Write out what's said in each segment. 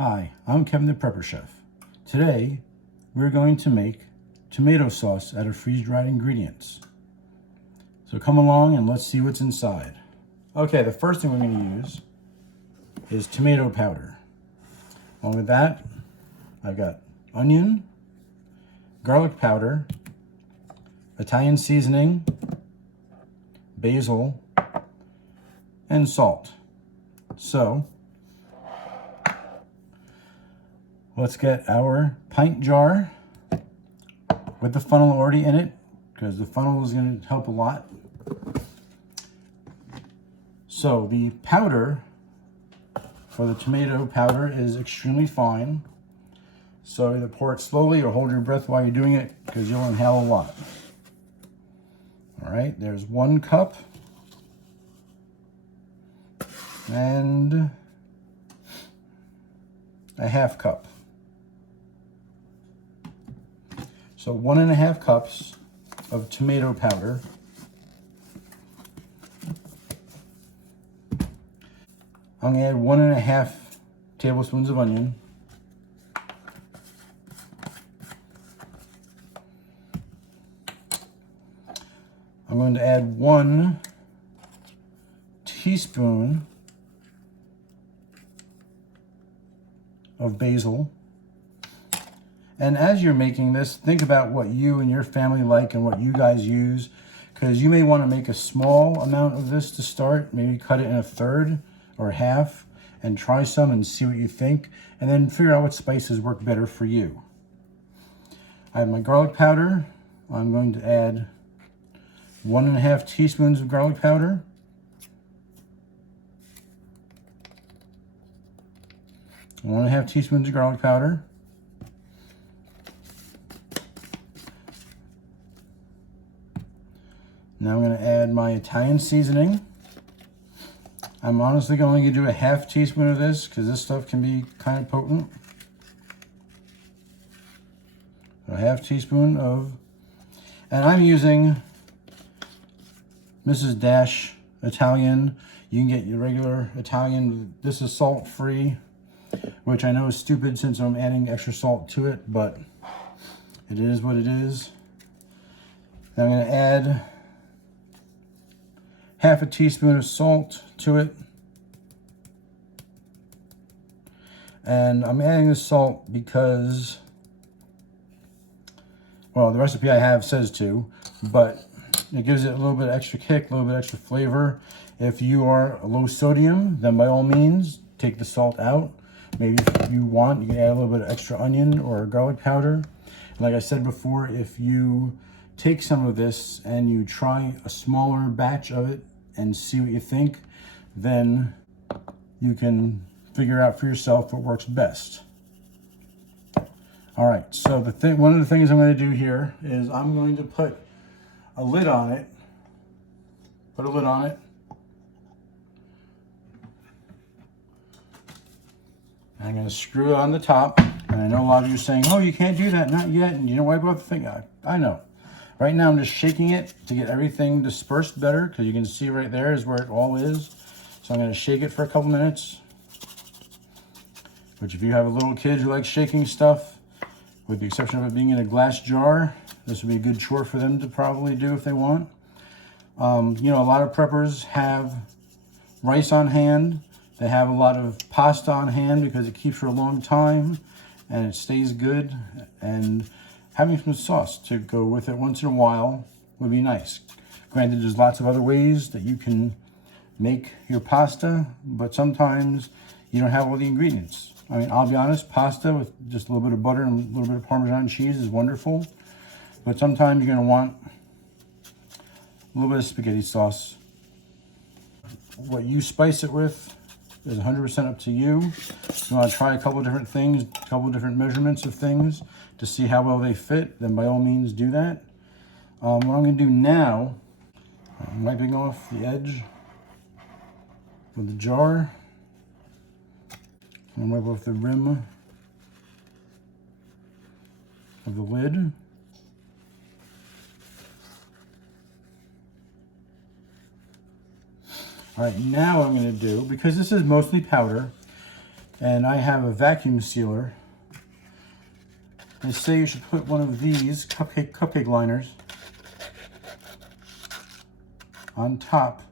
Hi, I'm Kevin the Prepper Chef. Today, we're going to make tomato sauce out of freeze-dried ingredients. So come along and let's see what's inside. Okay, the first thing we're going to use is tomato powder. Along with that, I've got onion, garlic powder, Italian seasoning, basil, and salt. So, let's get our pint jar with the funnel already in it, because the funnel is going to help a lot. So the powder for the tomato powder is extremely fine. So either pour it slowly or hold your breath while you're doing it, because you'll inhale a lot. All right, there's 1 cup. And a ½ cup. So 1½ cups of tomato powder. I'm going to add 1½ tablespoons of onion. I'm going to add 1 teaspoon of basil. And as you're making this, think about what you and your family like and what you guys use, because you may want to make a small amount of this to start, maybe cut it in 1/3 or half and try some and see what you think, and then figure out what spices work better for you. I have my garlic powder. I'm going to add 1½ teaspoons of garlic powder. One and a half teaspoons of garlic powder. Now I'm going to add my Italian seasoning. I'm honestly only going to do a ½ teaspoon of this because this stuff can be kind of potent. So a ½ teaspoon of, and I'm using Mrs. Dash Italian. You can get your regular Italian. This is salt-free, which I know is stupid since I'm adding extra salt to it, but it is what it is. Then I'm going to add ½ teaspoon of salt to it. And I'm adding the salt because, well, the recipe I have says to, but it gives it a little bit extra kick, a little bit extra flavor. If you are low sodium, then by all means, take the salt out. Maybe if you want, you can add a little bit of extra onion or garlic powder. And like I said before, if you take some of this and you try a smaller batch of it and see what you think, then you can figure out for yourself what works best. All right, so one of the things I'm going to do here is I'm going to put a lid on it. Put a lid on it. I'm going to screw it on the top. And I know a lot of you are saying, oh, you can't do that, not yet. And you know why about the thing? I know. Right now I'm just shaking it to get everything dispersed better, because you can see right there is where it all is. So I'm going to shake it for a couple minutes. Which if you have a little kid who likes shaking stuff, with the exception of it being in a glass jar, this would be a good chore for them to probably do if they want. You know, a lot of preppers have rice on hand. They have a lot of pasta on hand because it keeps for a long time and it stays good. And having some sauce to go with it once in a while would be nice. Granted, there's lots of other ways that you can make your pasta, but sometimes you don't have all the ingredients. I mean, I'll be honest, pasta with just a little bit of butter and a little bit of Parmesan cheese is wonderful. But sometimes you're going to want a little bit of spaghetti sauce. What you spice it with is 100% up to you. You want to try a couple different things, a couple different measurements of things to see how well they fit, then by all means do that. What I'm going to do now, I'm wiping off the edge of the jar. I'm going to wipe off the rim of the lid. All right, now what I'm going to do, because this is mostly powder, And I have a vacuum sealer. They say you should put one of these cupcake liners on top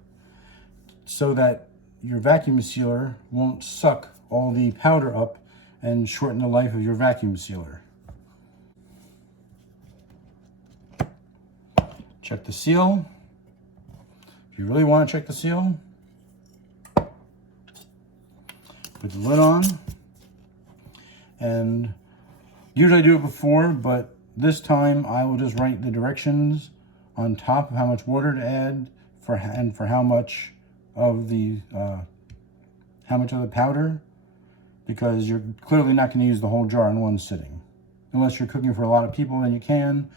so that your vacuum sealer won't suck all the powder up and shorten the life of your vacuum sealer. Check the seal. If you really want to check the seal, put the lid on. And usually I do it before, but this time I will just write the directions on top of how much water to add for how much of the powder, because you're clearly not going to use the whole jar in one sitting. Unless you're cooking for a lot of people, then you can.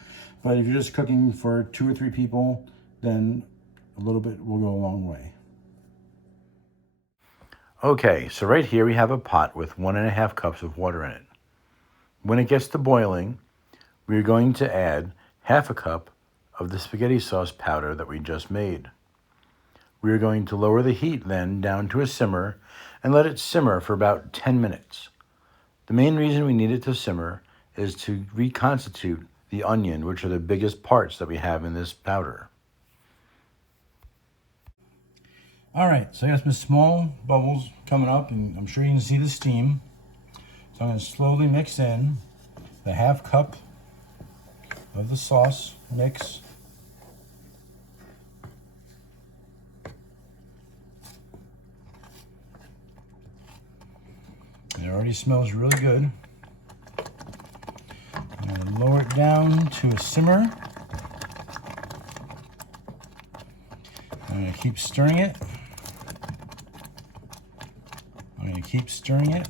But if you're just cooking for 2 or 3 people, then a little bit will go a long way. Okay, so right here we have a pot with 1.5 cups of water in it. When it gets to boiling, we're going to add 1/2 cup of the spaghetti sauce powder that we just made. We are going to lower the heat then down to a simmer and let it simmer for about 10 minutes. The main reason we need it to simmer is to reconstitute the onion, which are the biggest parts that we have in this powder. All right, so I got some small bubbles coming up, and I'm sure you can see the steam. So I'm going to slowly mix in the 1/2 cup of the sauce mix. It already smells really good. I'm going to lower it down to a simmer. I'm going to keep stirring it. I'm going to keep stirring it.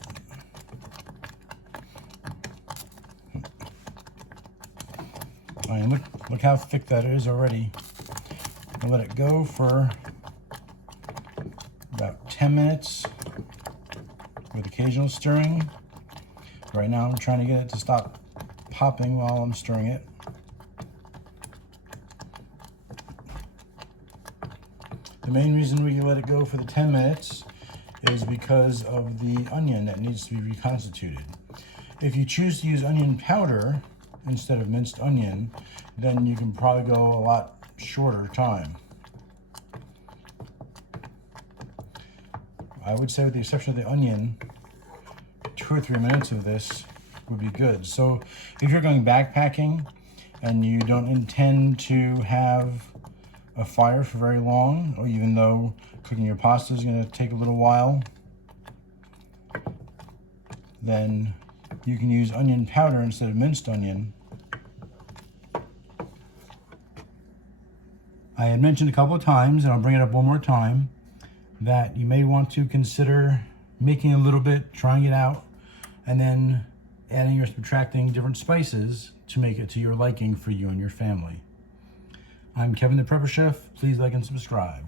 All right, look how thick that is already. I'll let it go for about 10 minutes with occasional stirring. Right now I'm trying to get it to stop popping while I'm stirring it. The main reason we let it go for the 10 minutes is because of the onion that needs to be reconstituted. If you choose to use onion powder instead of minced onion, then you can probably go a lot shorter time. I would say with the exception of the onion, 2 or 3 minutes of this would be good. So if you're going backpacking and you don't intend to have a fire for very long, or even though cooking your pasta is going to take a little while, then you can use onion powder instead of minced onion. I had mentioned a couple of times, and I'll bring it up one more time, that you may want to consider making a little bit, trying it out, and then adding or subtracting different spices to make it to your liking for you and your family. I'm Kevin the Prepper Chef. Please like and subscribe.